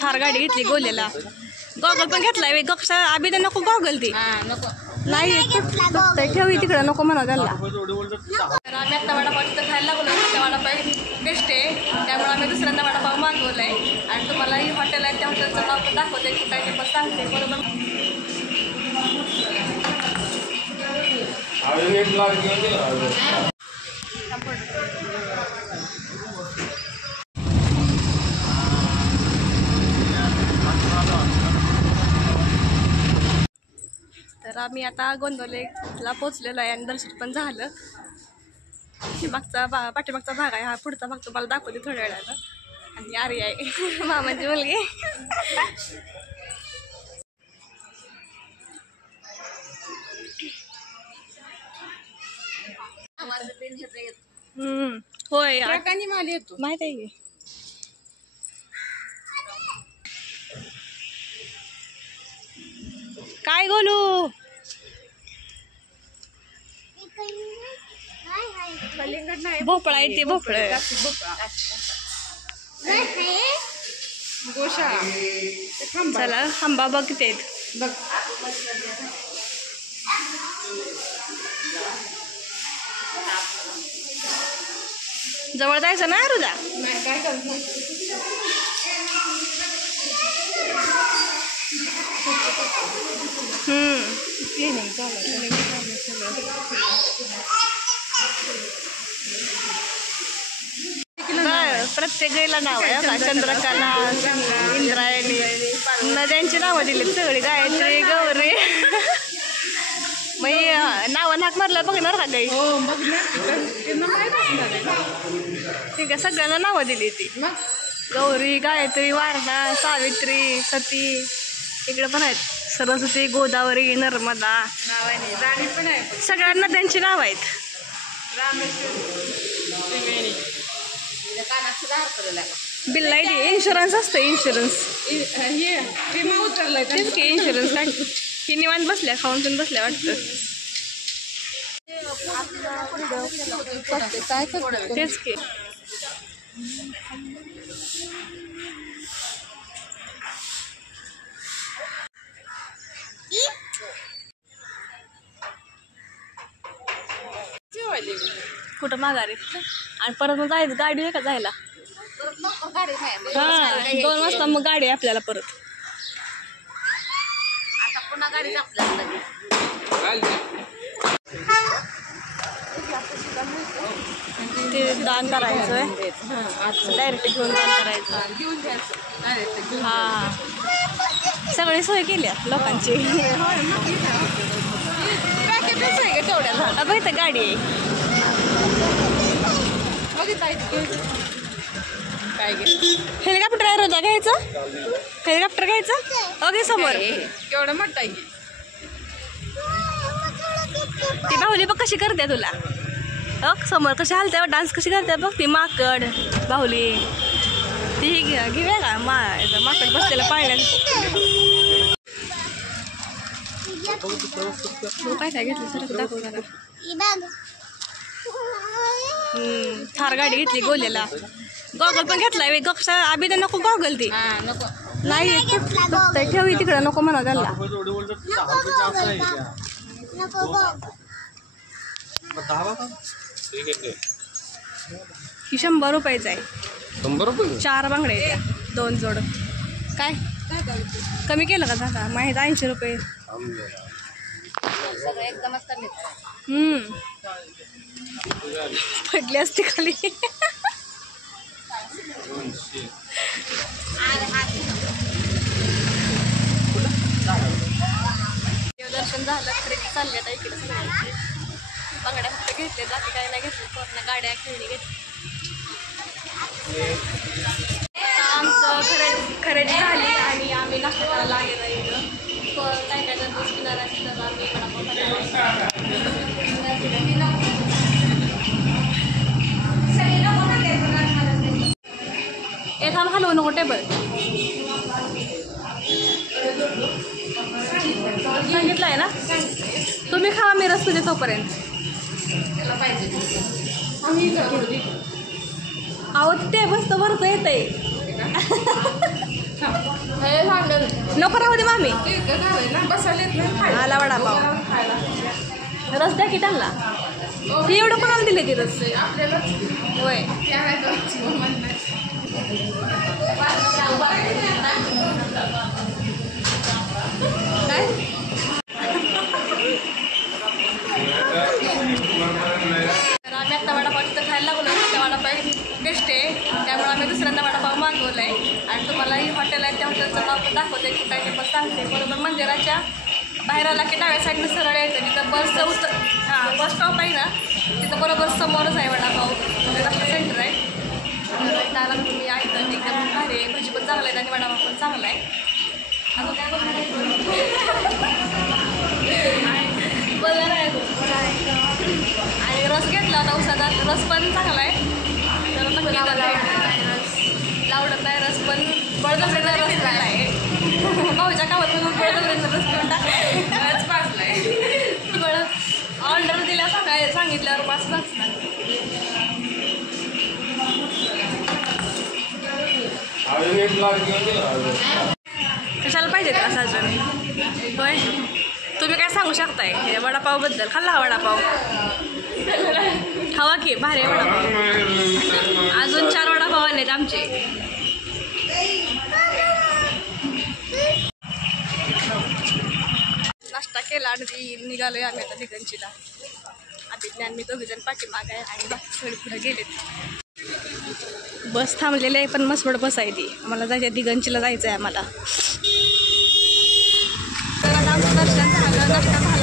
थार गाडी घेतली गोल्याला. गॉगल पण घेतलाय गक्षा आबी तर नको गॉगल ती नाही ठेवी तिकडं नको म्हणा त्यांना. तर आम्ही आता वडापाव तिथं खायला लागलो. त्या वडापाव बेस्ट आहे त्यामुळे आम्ही दुसऱ्यांदा वडापाव मागवला आहे आणि तुम्हाला ही हॉटेल आहे त्या हॉटेलचं नाव पण दाखवते कुठं आहे ते पण सांगते बरोबर. तर आम्ही आता गोंदवलेला पोचलेलो आहे आणि दर्शन पण झालं. मागचा पाठीमागचा भाग आहे हा पुढचा भाग तुम्हाला दाखवते थोड्या वेळानं. आणि आर्य आहे मामाची मुलगी. होय माहित आहे की काय गोलू भोपळा आहे ते भोपळ चला आंबा बघते जवळ जायचं ना रुदा. प्रत्येक गायला नाव आहे. चंद्रकला इंद्रायणी नद्यांची नावं दिली सगळी. गायत्री गौरी मग नाव नाक मारलं बघणार का गाई. ठीक आहे सगळ्यांना नावं दिली ती. गौरी गायत्री वारणा सावित्री सती इकडे पण आहेत. सरस्वती गोदावरी नर्मदा सगळ्यांना त्यांची नाव आहेत. बिल्लाय इन्शुरन्स असतं इन्शुरन्स तेच की इन्शुरन्स काय ही निवांत बसल्या खाऊन पण बसल्या वाटतं. तेच की कुठं माघारी आणि परत मग जायचं गाडी आहे का जायला. हा 2 वाजता मग गाडी आहे आपल्याला परत. ते दान करायचं आहे डायरेक्ट घेऊन दान करायचं. हा सगळी सोय केली लोकांची. तेवढ्या बघ इथं गाडी आहे. हेलिकॉप्टर आहे रोजा घ्यायचं. हेलिकॉप्टर घ्यायचं ओके समोर केवढं मोठं आहे. ती बाहुली बघ कशी करते तुला. समोर कशी हालते डान्स कशी करते बघ. ती माकड बाहुली ती घेऊया का माकड बसलेला पाळण्यात. काय काय घेतलं सर दाखव जरा. थार गाडी घेतली गोल्याला. गॉगल पण घेतलाय गक्षा आबी तर नको गॉगल ती नाही ठेवी तिकडं नको म्हणा त्यांना. ही 100 रुपयाचं आहे. 100 रुपये 4 बांगड्या आहेत 2 जोड. काय कमी केलं का दादा माहीत 80 रुपये. एकदमच कमी पडली असते खाली. देवदर्शन झालं खरेदी चालली आता इकडे बांगड्या फक्त घेतले बाकी काही नाही घेतले. पूर्ण गाड्या खेळणी घेतली. आमचं खरेदी झाली आणि आम्ही नाश्ता करायला गेलो. काय काय जण किनारा तर आम्ही थांब हलवू नको टेबल सांगितलं आहे ना तुम्ही खा मी रस्ते तोपर्यंत. अहो ते मस्त भरतं येतंय नको राहू दे मामी आला वडापाव रस द्या की त्यांना हे एवढं कोणाला दिले की रस होय काय तर आम्ही आता वडापाव तिथं खायला लागलो त्या वडापाव बेस्ट आहे त्यामुळे आम्ही दुसऱ्यांदा वडापाव मागवला आहे आणि तुम्हालाही हॉटेल आहे त्या हॉटेलचं नाव पण दाखवते कुठं आहे ते पण सांगते बरोबर मंदिराच्या बाहेर आला की डाव्या साईडनं सरळ यायचं तिथं बसचं बस स्टॉप आहे ना तिथं बरोबर समोरच आहे वडापाव म्हणजे रस्ता सेंटर आहे तर आला तुम्ही ऐकतं एकदम भारी आहे भजी पण चांगलं आहे आणि वडापाव पण चांगला आहे अजून काय बरं आहे आणि रस घेतला होता उसाचा रस पण चांगला आहे तर आवडत नाही रस पण बळजबरीचा रस झाला आहे भाऊच्या कामात म्हणून बळजबरीचा रस घेऊन टाकलाच पाचला आहे बळं ऑर्डर दिल्या सांगितल्यावर पाच लागतात कशाला पाहिजे का अजून होय तुम्ही काय सांगू शकताय हे वडापावबद्दल खाल्ला वडापाव खावा की भारी वडापाव अजून 4 वडापाव आहेत आमचे नाश्ता केला आणि निघालोय आम्ही आता दिगंजीला आधी आम्ही दोघीजण पाठीमागे आहे आणि बाकी सगळे पुढे गेलेत बस थांबलेली आहे पण मसवड बस आहे ती आम्हाला जायचं दिगंजीला जायचं आहे आम्हाला तर आता आमचं दर्शन झालं नाश्ता झाला